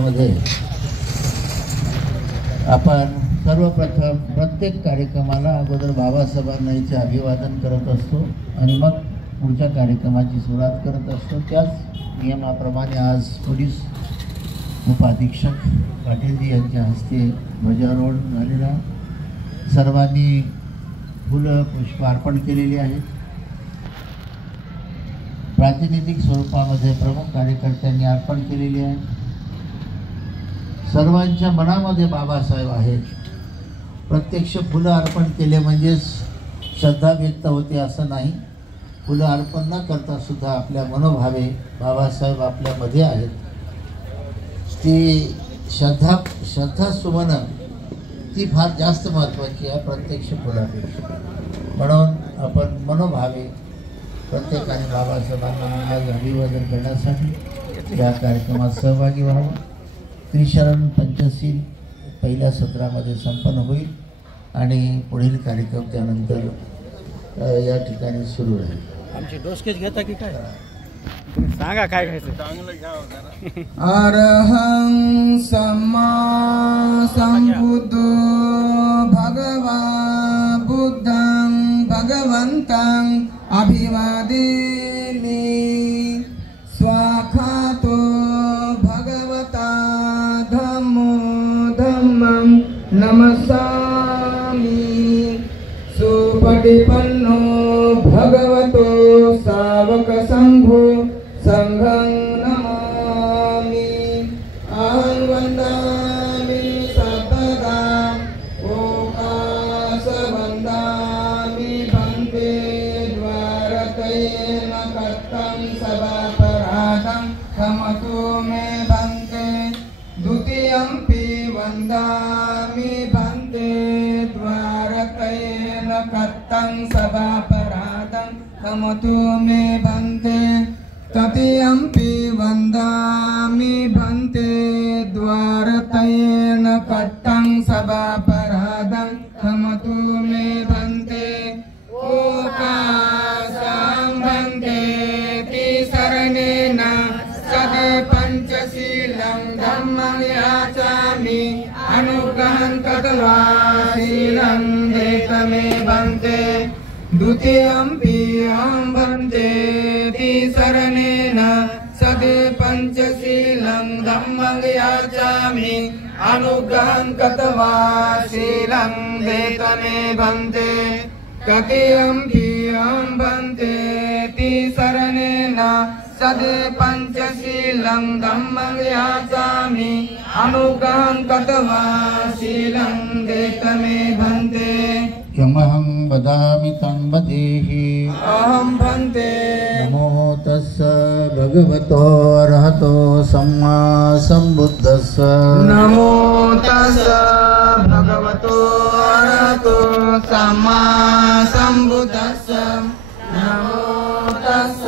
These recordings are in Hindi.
मध्ये आपण सर्वप्रथम प्रत्येक कार्यक्रमाला अगोदर बाबासाहेबांचे अभिवादन करत असतो आणि मग पुढच्या कार्यक्रमाची सुरुवात करत असतो। त्याच नियमाप्रमाणे आज पोलीस उपाधीक्षक पाटीलजी यांच्या हस्ते ध्वजारोहण झालेला, सर्वांनी फुलं पुष्प अर्पण केलेली आहेत। प्रातिनिधिक स्वरूपामध्ये प्रमुख कार्यकर्त्यांनी अर्पण केलेली आहे। सर्वांच्या मनामध्ये बाबासाहेब आहेत। प्रत्यक्ष फुलं अर्पण केले म्हणजेच श्रद्धा व्यक्त होते असं नाही, फुलं अर्पण न करता सुद्धा आपल्या मनोभावे बाबासाहेब आपल्यामध्ये आहेत। ती श्रद्धा सुमन ती फार जास्त महत्त्वाची आहे प्रत्यक्ष फुलापेक्षा। म्हणून आपण मनोभावे प्रत्येकाने बाबासाहेबांना आज अभिवादन करण्यासाठी या कार्यक्रमात सहभागी व्हावं। त्रिशरण पंचशील पहिल्या सत्रामध्ये संपन्न होईल आणि पुढील कार्यक्रम त्यानंतर या ठिकाणी सुरू राहील। आमची डोसकेज घेता की काय तुम्ही सांगा, काय घ्यायचं चांगलं घ्या। अरहं सम्मा संबुद्धो भगवा बुद्धं भगवन्तं अभिवादेमि। स्वाखातो भगवता धम्मो धम्मं नमस्सामि। सुपटिपन्नो भगवतो सावक संघो संघं नमामि। अहं वन्दामि सतता ओकास वन्दामि भन्ते द्वारकयेन कर्तं सभापराधं क्षमतु मे भन्ते। द्वितीयंपि वन्दामि भन्ते द्वारकयेन कर्तं सभापराधं क्षमतु मे भन्ते। तृतीयंपि वन्दामि भन्ते द्वारकयेन कर्तं सभापराधं क्षमतु मे भन्ते। ओकासं भन्ते तिसरणेन सद्पञ्चशीलं धम्मं याचामि। अनुग्रहं कृत्वा शीलं देतमे भन्ते। द्वितीयंपि अहं भन्ते तिसरणेन सद्पञ्चशीलं धम्मं याचामि। अनुग्रहं कृत्वा शीलं देतमे भन्ते। तृतीयंपि अहं भन्ते तिसरणेन सद्पञ्चशीलं धम्मं याचामि। अनुग्रहं कृत्वा शीलं देतमे भन्ते। यमहं वदामि तं वदेहि। अहं भन्ते नमो तस्स भगवतो अरहतो सम्मा सम्बुद्धस्स। नमो तस्स भगवतो अरहतो सम्मा सम्बुद्धस्स। नमो तस्स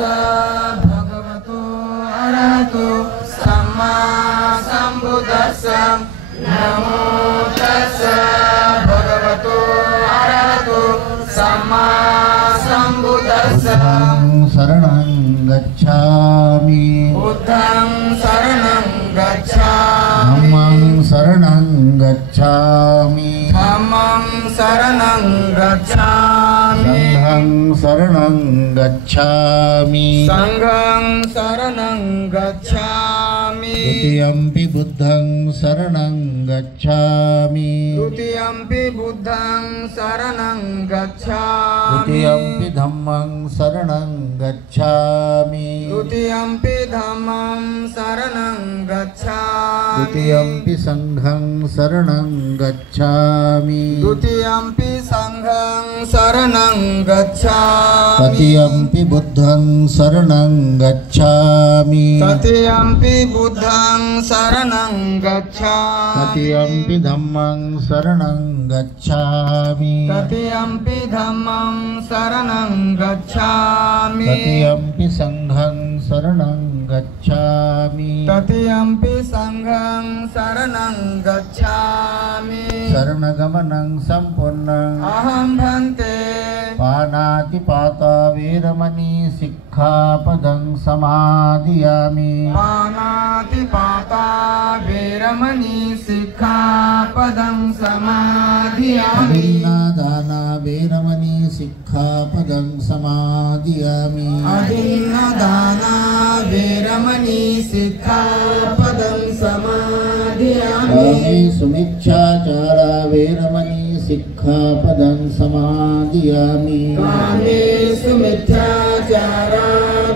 भगवतो अरहतो सम्मा सम्बुद्धस्स। नमो तस्स भगवतो अरहतो सम्मा सम्बुद्धस्स। शरणं गच्छामि। बुद्धं शरणं गच्छामि। धम्मं शरणं गच्छामि। धम्मं शरणं गच्छामि। संघं शरणं गच्छामि। संघं शरणं गच्छामि। द्वितीयंपि बुद्धं शरणं गच्छामि। द्वितीयंपि बुद्धं शरणं गच्छामि। द्वितीयंपि धम्मं शरणं गच्छामि। द्वितीयंपि धम्मं शरणं गच्छामि। द्वितीयंपि संघं शरणं गच्छामि। द्वितीयंपि संघं शरणं गच्छामि। तृतीयंपि बुद्धं शरणं गच्छामि। तृतीयंपि बुद्धं शरणं गच्छामि। तृतीयंपि धम्मं शरणं गच्छामि। तृतीयंपि धम्मं शरणं गच्छामि। तृतीयंपि संघं शरणं गच्छामि। तृतीयंपि संघं शरणं गच्छामि। शरणगमनं सम्पूर्णं अहं भन्ते पानातिपाता वेरमणि सिक्खापदं समादियामि। पानातिपाता वेरमणि सिक्खापदं समाधियामि अदिन्नादाना वेरमणि सिक्खापदं समादियामि अदिन्नदाना वेरमणि सिक्खापदं समाधियामि सुमिच्छाचारा वेरमणि सिक्खापदं समादियामि कामेषु मिथ्याचारा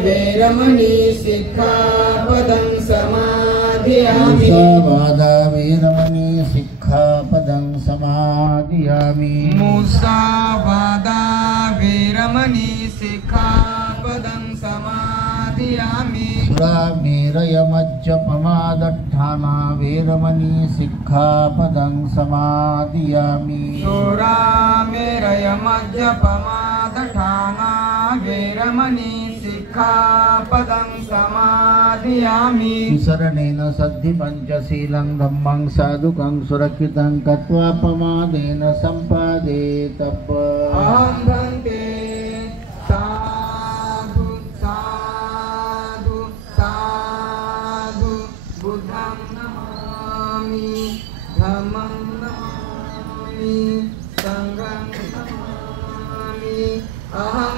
वेरमणि सिक्खापदं समाधियामि मुसावादा वेरमणि सिक्खापदं समादियामि मुसावादा वेरमणि सिक्खापदं समाधियामि सुरामेरयमज्जपमादट्ठाना वेरमणि सिक्खापदं समादियामि सुरामेरयमज्जपमादठाना वेरमणि सिक्खापदं समाधियामि विसरणेन सद्धि पञ्चशीलं धम्मं साधुकं सुरक्षितं कत्वा प्रमादेन सम्पादे तप अहं भन्ते साधु साधु साधु बुद्धं नमामि धम्मं नमामि संघं नमामि अहं